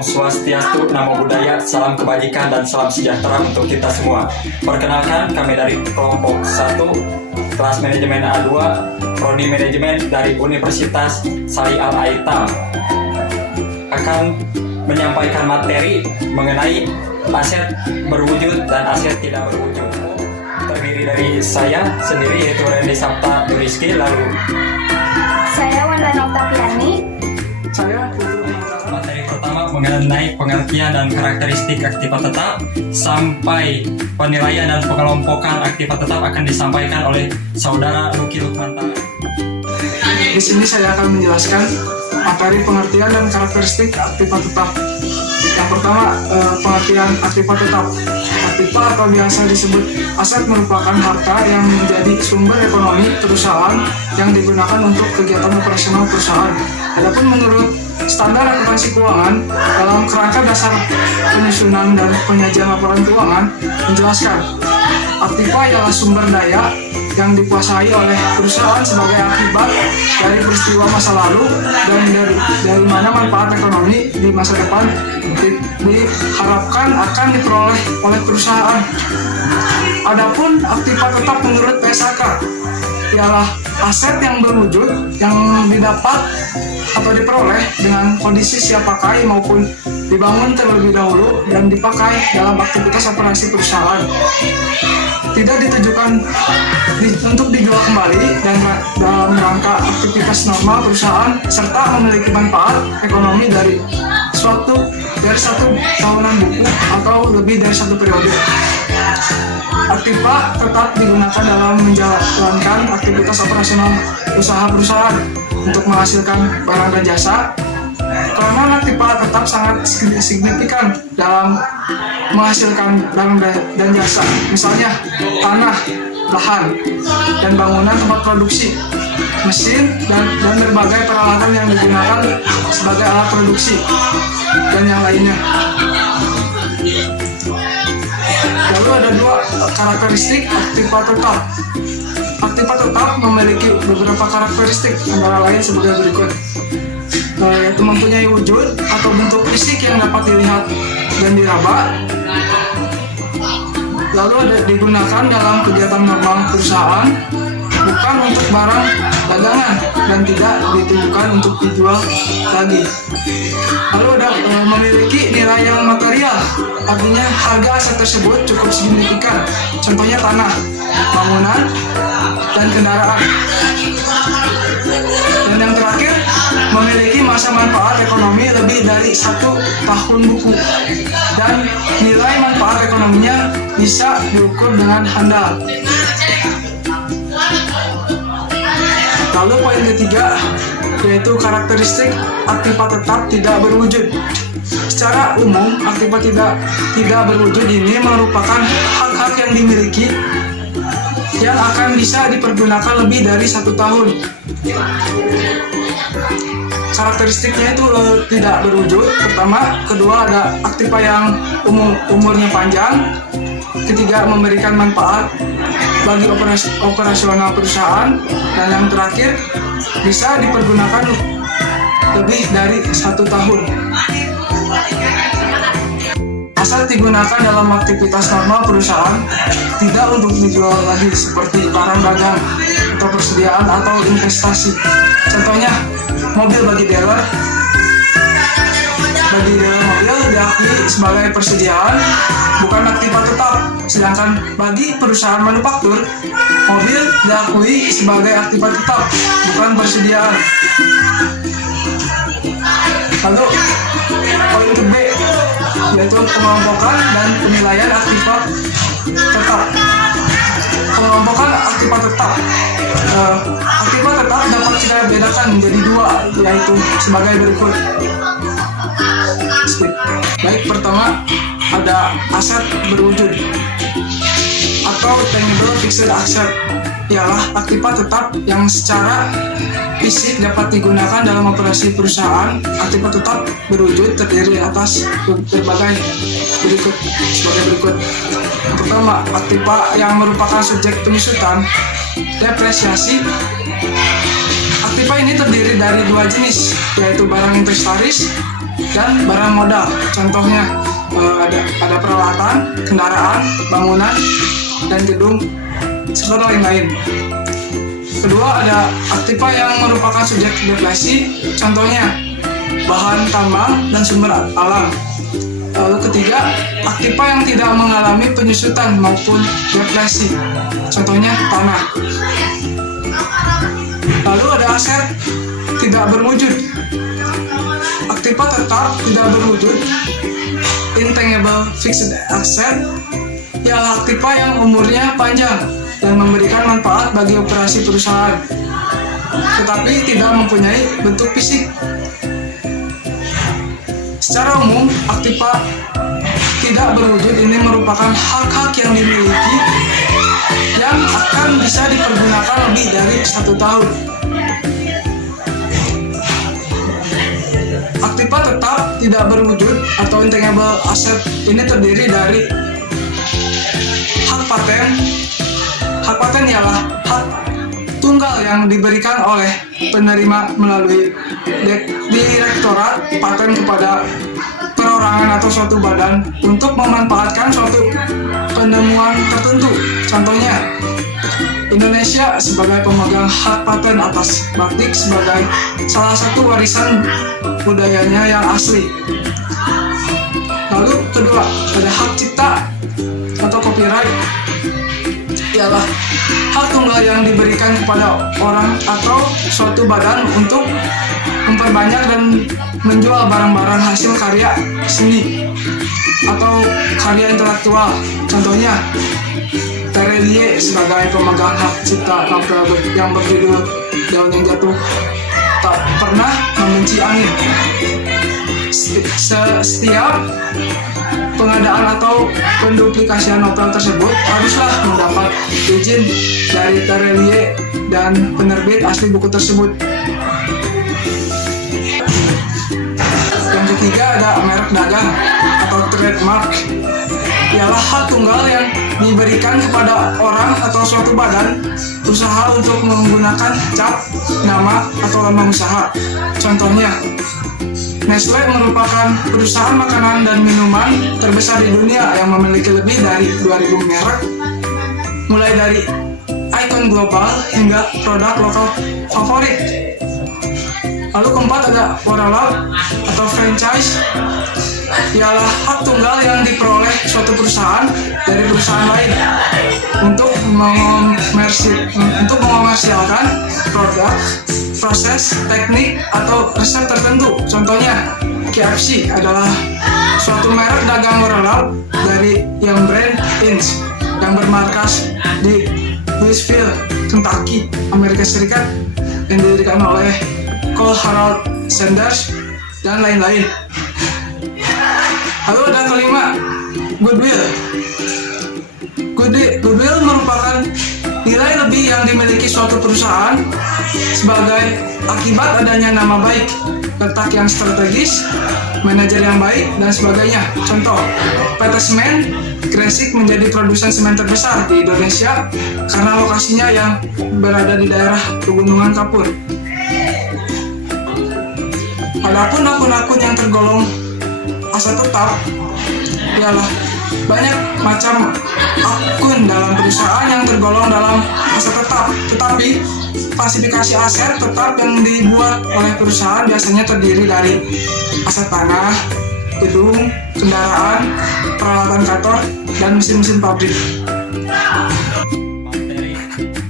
Om Swastiastu, Namo Buddhaya, salam kebajikan dan salam sejahtera untuk kita semua. Perkenalkan, kami dari kelompok 1, kelas manajemen A2, Prodi Manajemen dari Universitas Sari Al-Aitam, akan menyampaikan materi mengenai aset berwujud dan aset tidak berwujud. Terdiri dari saya sendiri, yaitu Randy Sapta Rizky, lalu saya Wandana Oktaviani. Saya materi pertama mengenai pengertian dan karakteristik aktiva tetap sampai penilaian dan pengelompokan aktiva tetap akan disampaikan oleh Saudara Luki Lukmanta. di sini saya akan menjelaskan materi pengertian dan karakteristik aktiva tetap. Yang pertama, pengertian aktiva tetap. Aktiva atau biasa disebut aset merupakan harta yang menjadi sumber ekonomi perusahaan yang digunakan untuk kegiatan operasional perusahaan. Adapun menurut standar akuntansi keuangan dalam kerangka dasar penyusunan dan penyajian laporan keuangan menjelaskan aktiva ialah sumber daya yang dikuasai oleh perusahaan sebagai akibat dari peristiwa masa lalu dan dari mana manfaat ekonomi di masa depan diharapkan akan diperoleh oleh perusahaan. Adapun aktiva tetap menurut PSAK ialah aset yang berwujud yang didapat atau diperoleh dengan kondisi siap pakai maupun dibangun terlebih dahulu dan dipakai dalam aktivitas operasi perusahaan. Tidak ditujukan untuk dijual kembali dan dalam rangka aktivitas normal perusahaan serta memiliki manfaat ekonomi dari satu tahunan buku atau lebih dari satu periode. Aktiva tetap digunakan dalam menjalankan aktivitas operasional usaha perusahaan untuk menghasilkan barang dan jasa. Karena aktiva tetap sangat signifikan dalam menghasilkan barang dan jasa, misalnya tanah, lahan, dan bangunan tempat produksi, mesin, dan berbagai peralatan yang digunakan sebagai alat produksi, dan yang lainnya. Lalu ada dua karakteristik aktiva tetap. Aktiva tetap memiliki beberapa karakteristik, antara lain sebagai berikut. Yaitu mempunyai wujud atau bentuk fisik yang dapat dilihat dan diraba. Lalu digunakan dalam kegiatan normal perusahaan, bukan untuk barang dagangan dan tidak ditujukan untuk dijual lagi. Lalu ada memiliki nilai yang material, artinya harga aset tersebut cukup signifikan, contohnya tanah, bangunan, dan kendaraan. Dan yang terakhir, memiliki masa manfaat ekonomi lebih dari 1 tahun buku, dan nilai manfaat ekonominya bisa diukur dengan handal. Lalu poin ketiga, yaitu karakteristik aktiva tetap tidak berwujud. Secara umum, aktiva tidak berwujud ini merupakan hak-hak yang dimiliki yang akan bisa dipergunakan lebih dari 1 tahun. Karakteristiknya itu tidak berwujud. Pertama, kedua ada aktiva yang umurnya panjang. Ketiga, memberikan manfaat bagi operasional perusahaan. Dan yang terakhir, bisa dipergunakan lebih dari 1 tahun. Asal digunakan dalam aktivitas normal perusahaan, tidak untuk dijual lagi seperti barang dagang atau persediaan atau investasi. Contohnya, mobil bagi dealer mobil diakui sebagai persediaan, bukan aktiva tetap. Sedangkan bagi perusahaan manufaktur, mobil diakui sebagai aktiva tetap, bukan persediaan. Lalu poin ke B, yaitu pengelompokan dan penilaian aktiva tetap. Pengelompokan aktiva tetap. Aktiva tetap dapat kita bedakan menjadi dua, yaitu sebagai berikut. Baik, pertama ada aset berwujud atau tangible fixed asset, ialah aktiva tetap yang secara fisik dapat digunakan dalam operasi perusahaan. Aktiva tetap berwujud terdiri atas berbagai berikut sebagai berikut. Yang pertama, aktiva yang merupakan subjek penyusutan depresiasi. Aktiva ini terdiri dari dua jenis, yaitu barang inventaris dan barang modal. Contohnya ada peralatan, kendaraan, bangunan, dan gedung, serta lain-lain. Kedua, ada aktiva yang merupakan subjek deflasi, contohnya bahan tambang dan sumber alam. Lalu ketiga, aktiva yang tidak mengalami penyusutan maupun deflasi, contohnya tanah. Lalu ada aset tidak berwujud. Aktiva tetap tidak berwujud, intangible fixed asset, ialah aktiva yang umurnya panjang dan memberikan manfaat bagi operasi perusahaan, tetapi tidak mempunyai bentuk fisik. Secara umum, aktiva tidak berwujud ini merupakan hak-hak yang dimiliki yang akan bisa dipergunakan lebih dari 1 tahun. Aktiva tetap tidak berwujud atau intangible asset ini terdiri dari hak paten. Hak paten ialah hak tunggal yang diberikan oleh penerima melalui Direktorat Paten kepada perorangan atau suatu badan untuk memanfaatkan suatu penemuan tertentu. Contohnya, Indonesia sebagai pemegang hak paten atas batik sebagai salah satu warisan budayanya yang asli. Lalu kedua, ada hak cipta atau copyright, ialah hak tunggal yang diberikan kepada orang atau suatu badan untuk memperbanyak dan menjual barang-barang hasil karya seni atau karya intelektual. Contohnya, Terelie sebagai pemegang hak cipta novel yang berjudul Daun yang Jatuh Tak Pernah Membenci Angin. Setiap pengadaan atau penduplikasian novel tersebut haruslah mendapat izin dari Terelie dan penerbit asli buku tersebut. Yang ketiga, ada merek dagang atau trademark, ialah hak tunggal yang diberikan kepada orang atau suatu badan usaha untuk menggunakan cap, nama, atau lambang usaha. Contohnya, Nestle merupakan perusahaan makanan dan minuman terbesar di dunia yang memiliki lebih dari 2.000 merek, mulai dari ikon global hingga produk lokal favorit. Lalu keempat, ada waralab atau franchise, ialah hak tunggal yang diperoleh suatu perusahaan dari perusahaan lain untuk mengomersialkan produk, proses, teknik, atau resep tertentu. Contohnya, KFC adalah suatu merek dagang waralab dari yang brand Inch yang bermarkas di Louisville, Kentucky, Amerika Serikat, yang didirikan oleh Cole Harold Sanders dan lain-lain. Lalu ada kelima, goodwill. Goodwill merupakan nilai lebih yang dimiliki suatu perusahaan sebagai akibat adanya nama baik, letak yang strategis, manajer yang baik, dan sebagainya. Contoh, PT Semen Gresik menjadi produsen semen terbesar di Indonesia karena lokasinya yang berada di daerah Pegunungan Kapur. Adapun akun-akun yang tergolong aset tetap, ialah banyak macam akun dalam perusahaan yang tergolong dalam aset tetap, tetapi klasifikasi aset tetap yang dibuat oleh perusahaan biasanya terdiri dari aset tanah, gedung, kendaraan, peralatan kantor, dan mesin-mesin pabrik. Materi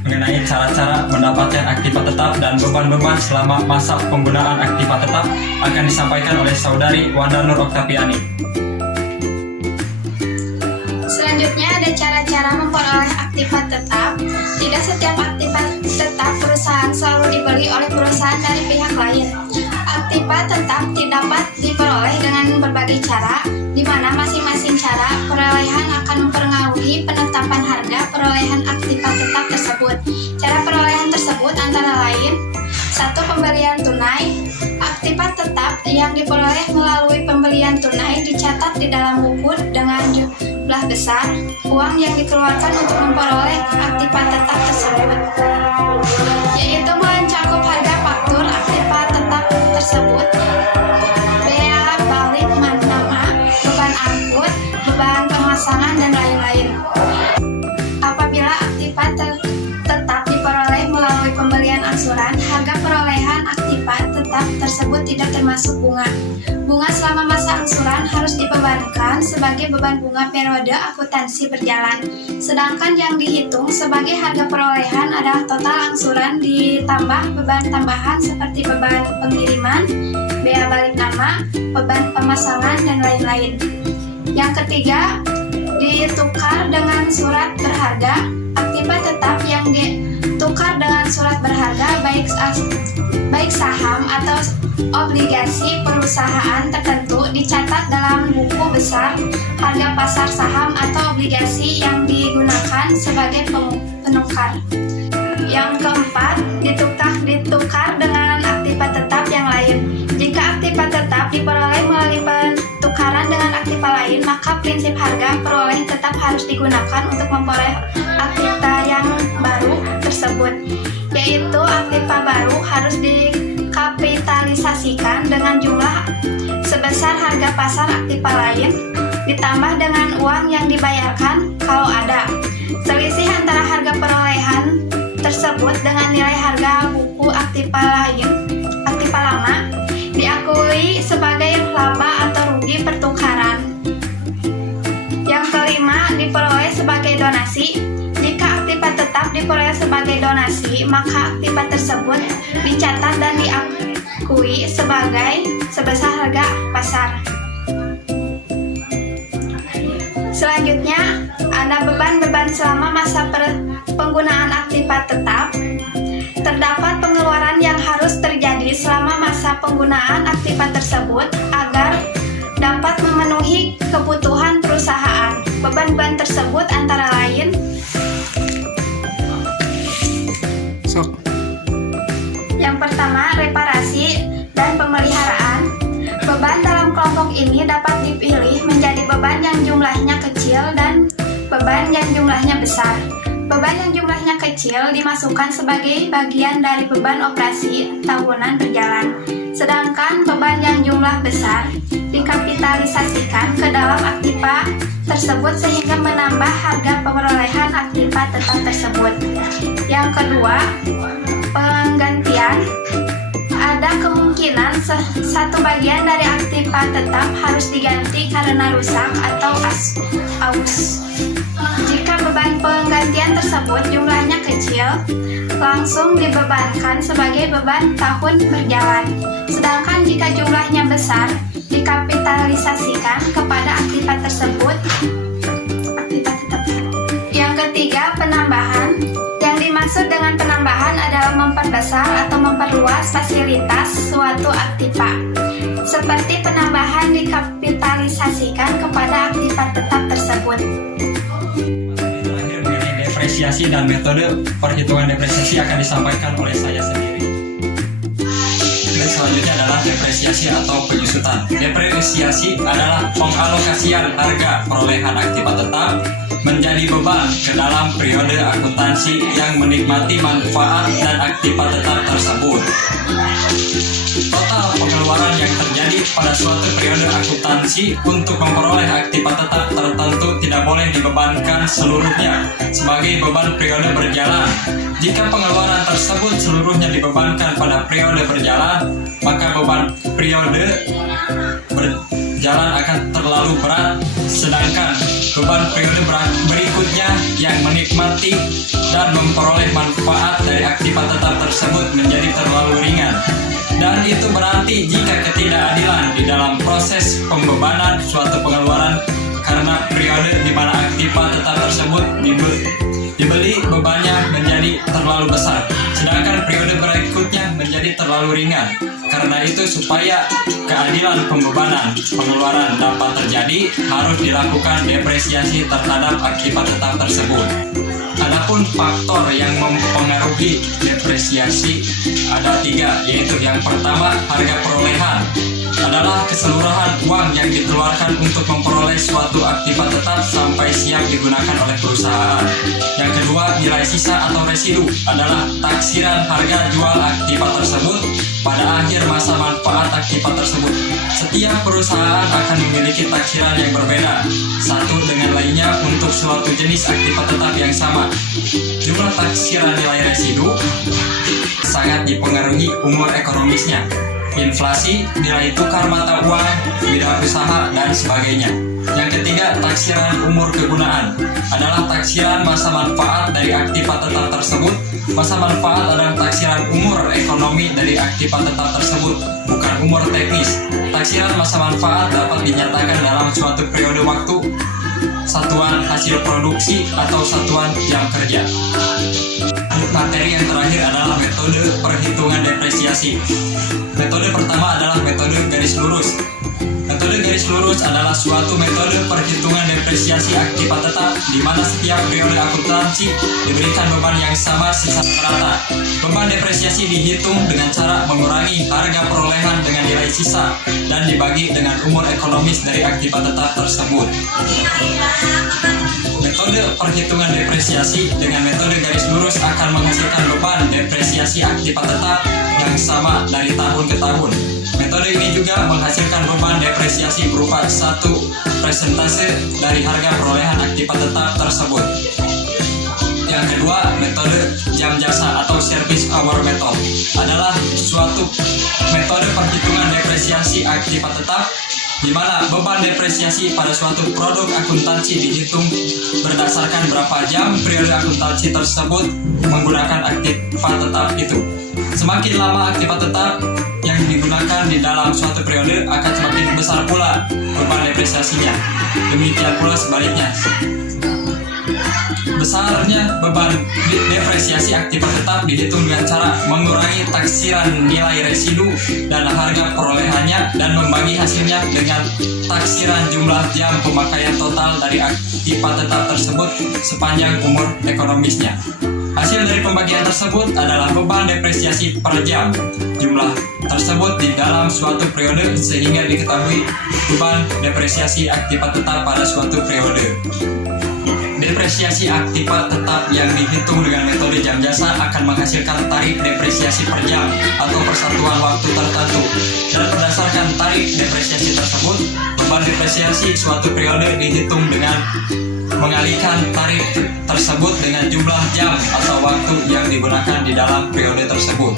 mengenai cara-cara mendapatkan aktiva tetap dan beban-beban selama masa penggunaan aktiva tetap akan disampaikan oleh saudari Wanda Nur Oktaviani. Selanjutnya ada cara-cara memperoleh aktiva tetap. Tidak setiap aktiva tetap perusahaan selalu dibeli oleh perusahaan dari pihak lain. Aktiva tetap dapat diperoleh dengan berbagai cara, di mana masing-masing cara perolehan akan mempengaruhi penetapan harga perolehan aktiva tetap tersebut. Cara perolehan tersebut antara lain: 1. Pembelian tunai. Aktiva tetap yang diperoleh melalui pembelian tunai dicatat di dalam buku dengan jumlah besar uang yang dikeluarkan untuk memperoleh aktiva tetap tersebut, yaitu mencakup harga faktur aktiva tetap tersebut, bea tersebut tidak termasuk bunga. Bunga selama masa angsuran harus dibebankan sebagai beban bunga periode akuntansi berjalan. Sedangkan yang dihitung sebagai harga perolehan adalah total angsuran ditambah beban tambahan seperti beban pengiriman, bea balik nama, beban pemasangan, dan lain-lain. Yang ketiga, ditukar dengan surat berharga. Aktiva tetap yang ditukar dengan surat berharga baik saham atau obligasi perusahaan tertentu dicatat dalam buku besar harga pasar saham atau obligasi yang digunakan sebagai penukar. Yang keempat, ditukar dengan aktiva tetap yang lain. Jika aktiva tetap diperoleh melalui pertukaran dengan aktiva lain, maka prinsip harga peroleh tetap harus digunakan untuk memperoleh aktiva yang baru tersebut, yaitu aktiva baru harus dikapitalisasikan dengan jumlah sebesar harga pasar aktiva lain ditambah dengan uang yang dibayarkan kalau ada. Selisih antara harga perolehan tersebut dengan nilai harga buku aktiva lama diakui sebagai laba atau rugi pertukaran. Yang kelima, diperoleh sebagai donasi. Jika aktiva tetap diperoleh sebagai donasi, maka aktiva tersebut dicatat dan diakui sebesar harga pasar. Selanjutnya, ada beban-beban selama masa penggunaan aktiva tetap. Terdapat pengeluaran yang harus terjadi selama masa penggunaan aktiva tersebut agar dapat memenuhi kebutuhan perusahaan. Beban-beban tersebut antara lain yang pertama, reparasi dan pemeliharaan. Beban dalam kelompok ini dapat dipilih menjadi beban yang jumlahnya kecil dan beban yang jumlahnya besar. Beban yang jumlahnya kecil dimasukkan sebagai bagian dari beban operasi tahunan berjalan. Sedangkan beban yang jumlah besar dikapitalisasikan ke dalam aktiva tersebut sehingga menambah harga perolehan aktiva tetap tersebut. Yang kedua, penggantian. Ada kemungkinan satu bagian dari aktiva tetap harus diganti karena rusak atau aus. Jika beban penggantian tersebut jumlahnya kecil, langsung dibebankan sebagai beban tahun berjalan. Sedangkan jika jumlahnya besar, dikapitalisasikan kepada aktiva tersebut. Aktiva tetap. Yang ketiga, penambahan. Yang dimaksud dengan penambahan adalah memperbesar atau memperluas fasilitas suatu aktiva. Seperti penambahan dikapitalisasikan kepada aktiva tetap tersebut. Terakhir mengenai depresiasi dan metode perhitungan depresiasi akan disampaikan oleh saya sendiri. Dan selanjutnya adalah depresiasi atau penyusutan. Depresiasi adalah pengalokasian harga perolehan aktiva tetap menjadi beban ke dalam periode akuntansi yang menikmati manfaat dan aktiva tetap tersebut. Total pengeluaran yang terjadi pada suatu periode akuntansi untuk memperoleh aktiva tetap tertentu tidak boleh dibebankan seluruhnya sebagai beban periode berjalan. Jika pengeluaran tersebut seluruhnya dibebankan pada periode berjalan, maka beban periode berjalan akan terlalu berat, sedangkan beban periode berikutnya yang menikmati dan memperoleh manfaat dari aktiva tetap tersebut menjadi terlalu ringan. Dan itu berarti jika ketidakadilan di dalam proses pembebanan suatu pengeluaran karena periode di mana aktiva tetap tersebut dibeli bebannya menjadi terlalu besar, sedangkan periode berikutnya menjadi terlalu ringan. Karena itu, supaya keadilan pembebanan pengeluaran dapat terjadi, harus dilakukan depresiasi terhadap aktiva tetap tersebut. Adapun faktor yang mempengaruhi depresiasi ada 3, yaitu yang pertama, harga perolehan adalah keseluruhan uang yang dikeluarkan untuk memperoleh suatu aktiva tetap sampai siap digunakan oleh perusahaan. Yang kedua, nilai sisa atau residu adalah taksiran harga jual aktiva tersebut pada akhir masa manfaat aktiva tersebut. Setiap perusahaan akan memiliki taksiran yang berbeda satu dengan lainnya untuk suatu jenis aktiva tetap yang sama. Jumlah taksiran nilai residu sangat dipengaruhi umur ekonomisnya. inflasi, nilai tukar mata uang, bidang usaha, dan sebagainya. Yang ketiga, taksiran umur kegunaan adalah taksiran masa manfaat dari aktiva tetap tersebut. Masa manfaat adalah taksiran umur ekonomi dari aktiva tetap tersebut, bukan umur teknis. Taksiran masa manfaat dapat dinyatakan dalam suatu periode waktu, satuan hasil produksi, atau satuan jam kerja. Materi yang terakhir adalah metode perhitungan depresiasi. Metode pertama adalah metode garis lurus. Metode garis lurus adalah suatu metode perhitungan depresiasi aktiva tetap di mana setiap periode akuntansi diberikan beban yang sama secara rata. Beban depresiasi dihitung dengan cara mengurangi harga perolehan dengan nilai sisa dan dibagi dengan umur ekonomis dari aktiva tetap tersebut. Metode perhitungan depresiasi dengan metode garis lurus akan menghasilkan beban depresiasi aktiva tetap yang sama dari tahun ke tahun. Metode ini juga menghasilkan beban depresiasi berupa 1% dari harga perolehan aktiva tetap tersebut. Yang kedua, metode jam jasa atau service hour method adalah suatu metode perhitungan depresiasi aktiva tetap di mana beban depresiasi pada suatu produk akuntansi dihitung berdasarkan berapa jam periode akuntansi tersebut menggunakan aktiva tetap itu. Semakin lama aktiva tetap yang digunakan di dalam suatu periode akan semakin besar pula beban depresiasinya. Demikian pula sebaliknya. Besarnya beban depresiasi aktiva tetap dihitung dengan cara mengurangi taksiran nilai residu dan harga perolehannya dan membagi hasilnya dengan taksiran jumlah jam pemakaian total dari aktiva tetap tersebut sepanjang umur ekonomisnya. Hasil dari pembagian tersebut adalah beban depresiasi per jam. Jumlah tersebut di dalam suatu periode sehingga diketahui beban depresiasi aktiva tetap pada suatu periode. Depresiasi aktiva tetap yang dihitung dengan metode jam jasa akan menghasilkan tarif depresiasi per jam atau persatuan waktu tertentu. Dan berdasarkan tarif depresiasi tersebut, beban depresiasi suatu periode dihitung dengan mengalihkan tarif tersebut dengan jumlah jam atau waktu yang digunakan di dalam periode tersebut.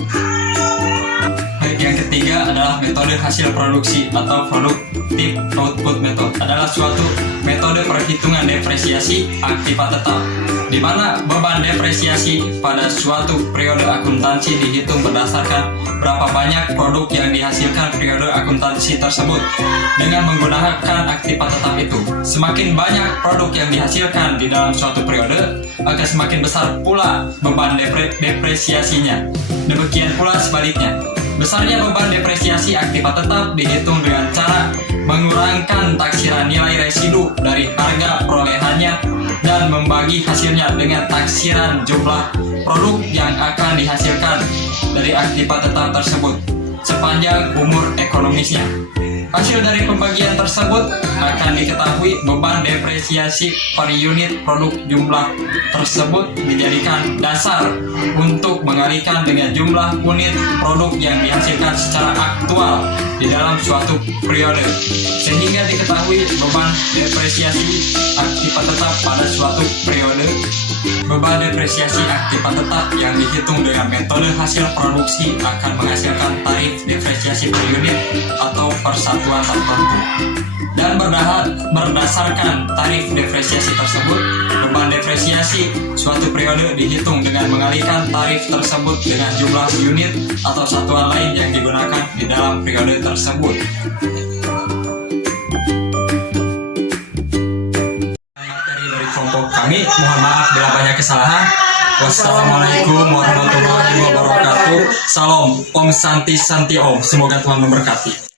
Yang ketiga adalah metode hasil produksi atau productive output method adalah suatu metode perhitungan depresiasi aktiva tetap di mana beban depresiasi pada suatu periode akuntansi dihitung berdasarkan berapa banyak produk yang dihasilkan periode akuntansi tersebut dengan menggunakan aktiva tetap itu. Semakin banyak produk yang dihasilkan di dalam suatu periode, akan semakin besar pula beban depresiasinya. Demikian pula sebaliknya. Besarnya beban depresiasi aktiva tetap dihitung dengan cara mengurangkan taksiran nilai residu dari harga perolehannya dan membagi hasilnya dengan taksiran jumlah produk yang akan dihasilkan dari aktiva tetap tersebut sepanjang umur ekonomisnya. Hasil dari pembagian tersebut akan diketahui beban depresiasi per unit produk jumlah tersebut dijadikan dasar untuk mengalihkan dengan jumlah unit produk yang dihasilkan secara aktual di dalam suatu periode sehingga diketahui beban depresiasi aktiva tetap pada suatu periode. Beban depresiasi aktiva tetap yang dihitung dengan metode hasil produksi akan menghasilkan tarif depresiasi per unit atau per satuan tertentu. Dan berdasarkan tarif depresiasi tersebut, beban depresiasi suatu periode dihitung dengan mengalihkan tarif tersebut dengan jumlah unit atau satuan lain yang digunakan di dalam periode tersebut. Materi dari kelompok kami, mohon maaf bila banyak kesalahan. Wassalamualaikum warahmatullahi wabarakatuh. Salam, Om Santi Santi Om. Semoga Tuhan memberkati.